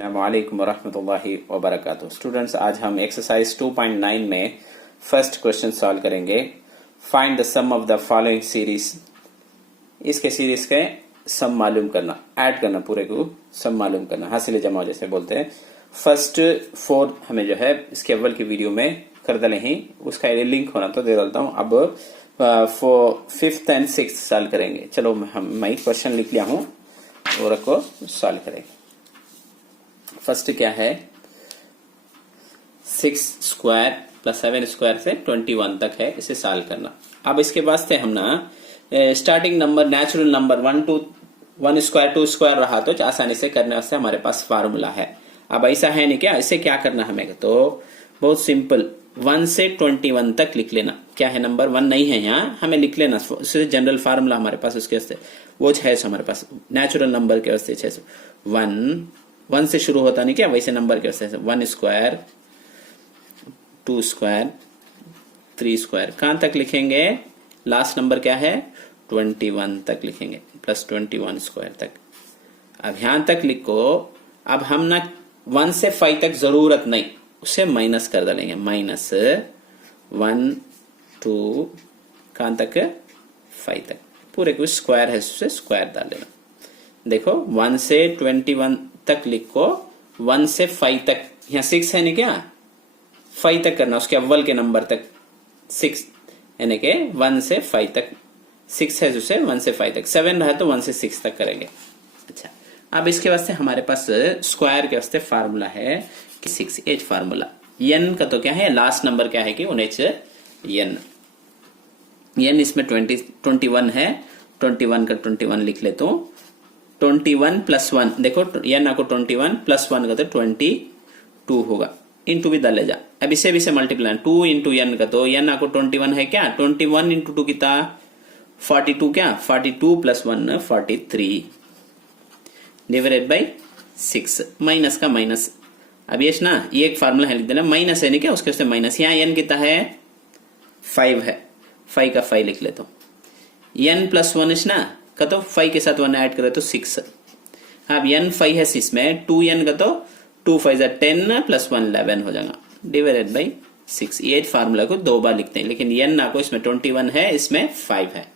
अस्सलामुअलैकुम वरहमतुल्लाहि वबरकातुहू। स्टूडेंट्स, आज हम एक्सरसाइज 2.9 में फर्स्ट क्वेश्चन सॉल्व करेंगे। Find the sum of the following series. इसके सीरीज के सम मालूम करना, ऐड करना, पूरे को सम मालूम करना, हासिल जमा जैसे बोलते हैं। फर्स्ट 4 हमें जो है इसके अव्वल की वीडियो में कर डाले ही, उसका लिंक होना तो दे डालता हूँ। अब 5th एंड 6th सॉल्व करेंगे। चलो मैं क्वेश्चन लिख लिया हूँ और को सॉल्व करेंगे। फर्स्ट क्या है, 6 स्क्वायर प्लस 7 स्क्वायर से 21 तक है, इसे सॉल्व करना। अब इसके वास्ते हम ना starting number natural number 1 square 2 square रहा तो आसानी से करने वास्ते हमारे पास फार्मूला है। अब ऐसा है नहीं क्या, इसे क्या करना हमें, तो बहुत सिंपल 1 से 21 तक लिख लेना। क्या है, नंबर 1 नहीं है यहाँ, हमें लिख लेना। जनरल फार्मूला हमारे पास उसके वास्ते वो 600 हमारे पास नेचुरल नंबर के वास्ते 600। 1 से शुरू होता नहीं क्या, वैसे नंबर के वास्ते 1 स्क्वायर 2 स्क्वायर 3 स्क्वायर कहां तक लिखेंगे, लास्ट नंबर क्या है 21 तक लिखेंगे, प्लस 21 स्क्वायर तक। अब यहां तक लिखो। अब हम ना 1 से 5 तक जरूरत नहीं, उसे माइनस कर डालेंगे। माइनस 1 2 कहां तक 5 तक, पूरे को स्क्वायर है उससे स्क्वायर डाल लेना। देखो 1 से 21 तक लिखो, 1 से 5 तक, यहाँ 6 है नहीं क्या, 5 तक करना, उसके अव्वल के नंबर तक 6 यानी के 1 से 5 तक। 6 है जिससे 1 से 5 तक, 7 रहा तो 1 से 6 तक करेंगे। अच्छा, अब इसके वास्ते हमारे पास स्क्वायर के वास्ते फार्मूला है कि 6h फार्मूला। n का तो क्या है, लास्ट नंबर क्या है कि 1h n इसमें 21 है, 21 का 21 लिख ले तो 21 प्लस 1, देखो n आपको 21 प्लस 1 का तो 22 होगा, इंटू भी डाले जा। अब इसे भी से मल्टीप्लाई 2 इंटू n का तो n आपको 21 है क्या, 21 इंटू 2 कितना 42, क्या 42 प्लस 1 43 डिवाइडेड बाई 6, माइनस का माइनस। अब ये ना ये एक फार्मूला है, लिख देना माइनस है नहीं क्या, उसके उससे माइनस। यहाँ n कितना है 5 है, 5 का 5 लिख ले तो n प्लस 1 है ना का तो 5 के साथ 1 ऐड करे तो 6। अब n 5 है इसमें, 2n का तो 2 5 10 प्लस 1 11 हो जाएगा, डिवाइडेड बाई 6। ये फार्मूला को 2 बार लिखते हैं, लेकिन n आपको इसमें 21 है, इसमें 5 है।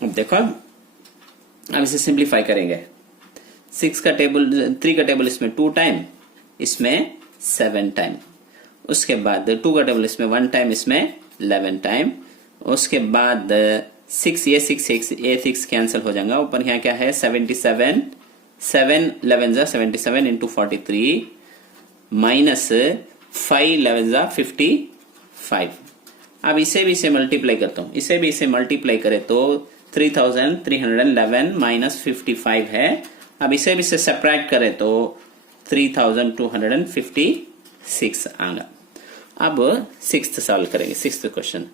अब देखो, अब इसे सिंप्लीफाई करेंगे। 6 का टेबल 3 का टेबल इसमें 2 टाइम, इसमें 7 टाइम। उसके बाद 2 का टेबल इसमें 1 टाइम, इसमें 11 टाइम। उसके बाद 6 ये 6 कैंसिल हो जाएगा। ऊपर यहाँ क्या है 77, 7 11 जा 77 इंटू 43 माइनस 5 11 जा 55। अब इसे भी इसे मल्टीप्लाई करता हूँ, इसे भी इसे मल्टीप्लाई करे तो 3311 माइनस 55 है। अब इसे भी इसे सब्ट्रैक्ट करे तो 3256 आएगा। अब 6th सॉल्व करेंगे, 6th क्वेश्चन।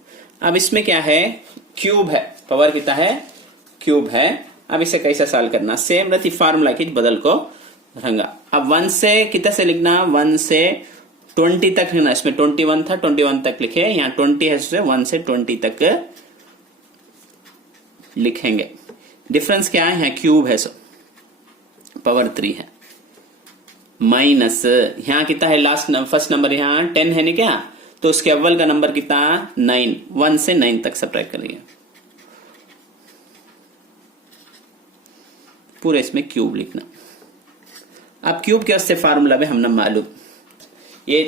अब इसमें क्या है, क्यूब है, पावर कितना है क्यूब है। अब इसे कैसे सॉल्व करना, सेम रहती फार्मूला की बदल को रंगा। अब 1 से कितना से लिखना, 1 से 20 तक लिखना। इसमें 21 था, 21 तक लिखे, यहाँ 20 है, 1 से 20 तक लिखेंगे। डिफरेंस क्या है, यहाँ क्यूब है, पावर 3 है। माइनस यहाँ कितना है, लास्ट फर्स्ट नंबर यहाँ 10 है नहीं क्या, तो उसके अव्वल का नंबर कितना 9, 1 से 9 तक सब्ट्रैक्ट करेंगे। पूरे इसमें क्यूब लिखना। अब क्यूब के वास्ते फार्मूला में हमने मालूम, ये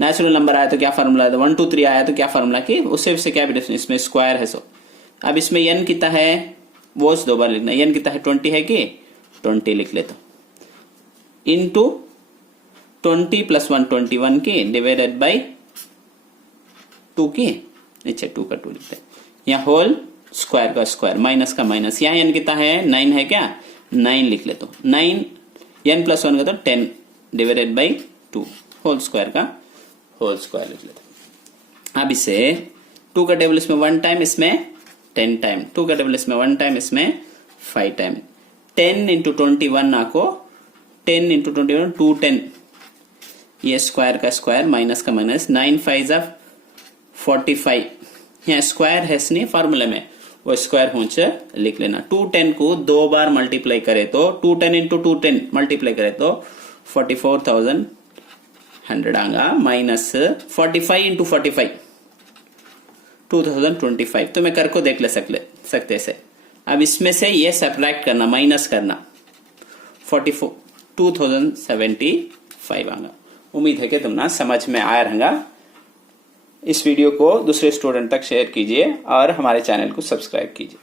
नेचुरल नंबर आया तो क्या फार्मूला है, 1 2 3 आया तो क्या फार्मूला की, उससे क्या भी इसमें स्क्वायर है। अब इसमें n कितना है वो 2 बार लिखना। n कितना है 20 है कि 20 लिख लेता, इंटू 20 प्लस 1 21 की डिवाइडेड बाई 2 की, नीचे 2 का 2 लिखते हैं। यहाँ होल स्क्वायर का स्क्वायर, माइनस का माइनस। यहाँ n कितना है 9 है क्या, 9 लिख ले तो 9 n प्लस 1 का तो 10 डिवाइडेड बाई 2 होल स्क्वायर का होल स्क्वायर लिख लेते। अब इसे 2 का टेबल इसमें 1 टाइम, इसमें 10 टाइम, 2 का टेबल इसमें 1 टाइम, इसमें 5 टाइम। 10 इंटू 21 आपको 10 इंटू 21 210, ये स्क्वायर का स्क्वायर माइनस का माइनस, 9 5 जा 45। यहाँ स्क्वायर है इसने फार्मूला में, वो स्क्वायर होंच लिख लेना। 210 को 2 बार मल्टीप्लाई करे तो 210 इंटू 210 मल्टीप्लाई करे तो 44,100 आएगा, माइनस 45 इंटू 45 2025। तो मैं कर को देख ले सकते से। अब इसमें से ये सब्ट्रैक्ट करना, माइनस करना, 2075 आएगा। उम्मीद है कि तुम ना समझ में आया रहेगा। इस वीडियो को दूसरे स्टूडेंट तक शेयर कीजिए और हमारे चैनल को सब्सक्राइब कीजिए।